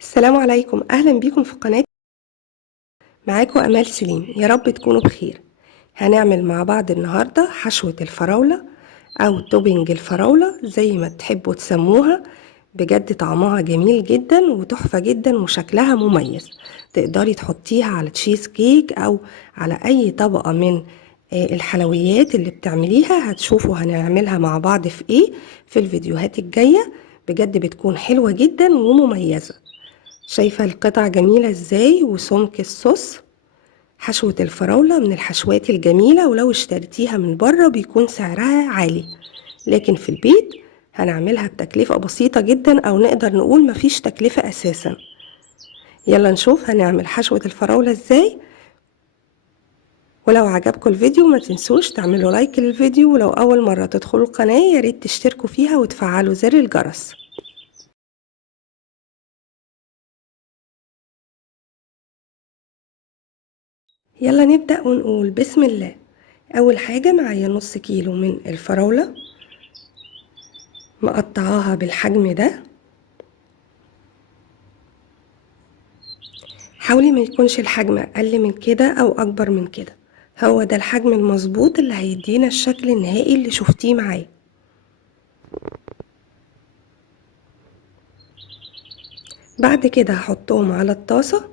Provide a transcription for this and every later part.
السلام عليكم، أهلا بيكم في قناة. معاكم أمال سليم، يا رب تكونوا بخير. هنعمل مع بعض النهاردة حشوة الفراولة أو توبينج الفراولة زي ما تحبوا تسموها. بجد طعمها جميل جدا وتحفة جدا وشكلها مميز. تقدري تحطيها على تشيز كيك أو على أي طبقة من الحلويات اللي بتعمليها. هتشوفوا هنعملها مع بعض في ايه في الفيديوهات الجاية. بجد بتكون حلوة جدا ومميزة. شايفة القطع جميلة ازاي وسمك الصوص. حشوة الفراولة من الحشوات الجميلة، ولو اشتريتيها من بره بيكون سعرها عالي، لكن في البيت هنعملها بتكلفة بسيطة جدا، او نقدر نقول مفيش تكلفة اساسا. يلا نشوف هنعمل حشوة الفراولة ازاي. ولو عجبكم الفيديو ما تنسوش تعملوا لايك للفيديو، ولو اول مرة تدخلوا القناة ياريت تشتركوا فيها وتفعلوا زر الجرس. يلا نبدأ ونقول بسم الله. اول حاجة معايا نص كيلو من الفراولة مقطعاها بالحجم ده. حاولي ما يكونش الحجم اقل من كده او اكبر من كده، هو ده الحجم المظبوط اللي هيدينا الشكل النهائي اللي شفتيه معايا. بعد كده هحطهم على الطاسة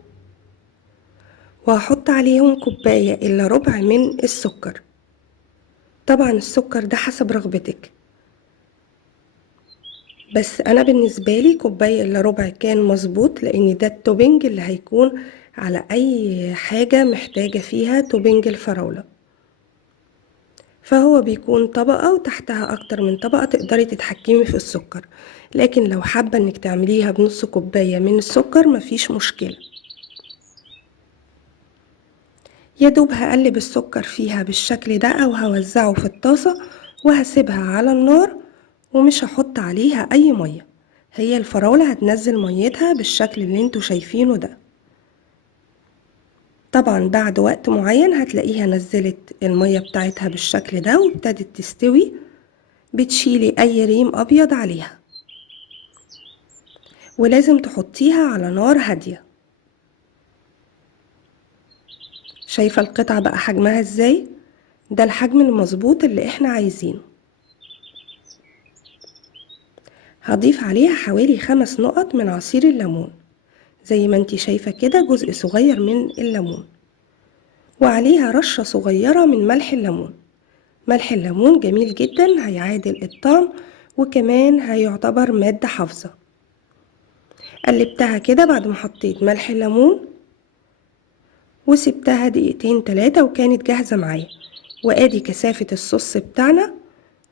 وهحط عليهم كوباية الا ربع من السكر. طبعا السكر ده حسب رغبتك، بس انا بالنسبه لي كوبايه الا ربع كان مظبوط، لان ده التوبينج اللي هيكون على اي حاجه محتاجه فيها توبينج الفراوله. فهو بيكون طبقه وتحتها اكتر من طبقه، تقدري تتحكمي في السكر، لكن لو حابه انك تعمليها بنص كوبايه من السكر مفيش مشكله. يا دوب هقلب السكر فيها بالشكل ده او هوزعه في الطاسه وهسيبها على النار، ومش هحط عليها اي ميه. هي الفراولة هتنزل ميتها بالشكل اللي انتوا شايفينه ده. طبعا بعد وقت معين هتلاقيها نزلت المية بتاعتها بالشكل ده وابتدت تستوي. بتشيلي اي ريم ابيض عليها، ولازم تحطيها على نار هادية. شايفة القطعة بقى حجمها ازاي؟ ده الحجم المظبوط اللي احنا عايزينه. هضيف عليها حوالي 5 نقط من عصير الليمون، زي ما انتي شايفة كده جزء صغير من الليمون، وعليها رشة صغيرة من ملح الليمون. ملح الليمون جميل جدا، هيعادل الطعم وكمان هيعتبر مادة حافظة. قلبتها كده بعد ما حطيت ملح الليمون وسبتها دقيقتين 3 وكانت جاهزة معايا. وادي كثافة الصوص بتاعنا،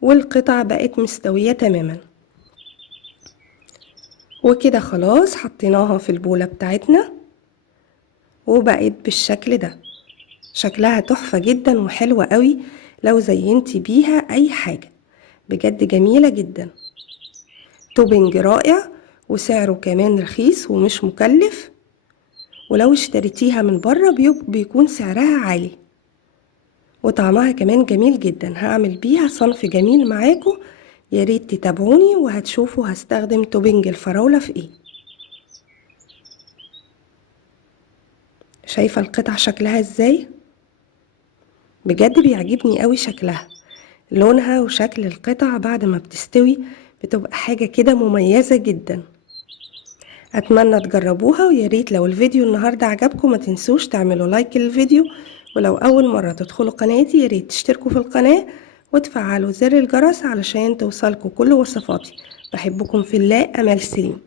والقطع بقت مستوية تماما. وكده خلاص حطيناها في البولة بتاعتنا وبقت بالشكل ده. شكلها تحفة جدا وحلوة قوي لو زينتي بيها اي حاجة. بجد جميلة جدا، توبنج رائع، وسعره كمان رخيص ومش مكلف. ولو اشتريتيها من بره بيكون سعرها عالي، وطعمها كمان جميل جدا. هعمل بيها صنف جميل معاكم، ياريت تتابعوني وهتشوفوا هستخدم توبنج الفراولة في ايه. شايفة القطع شكلها ازاي؟ بجد بيعجبني قوي شكلها، لونها وشكل القطع بعد ما بتستوي بتبقى حاجة كده مميزة جدا. اتمنى تجربوها، وياريت لو الفيديو النهاردة عجبكم ما تنسوش تعملوا لايك للفيديو، ولو اول مرة تدخلوا قناتي ياريت تشتركوا في القناة وتفعلوا زر الجرس علشان توصلكوا كل وصفاتي. بحبكم في الله، امال سليم.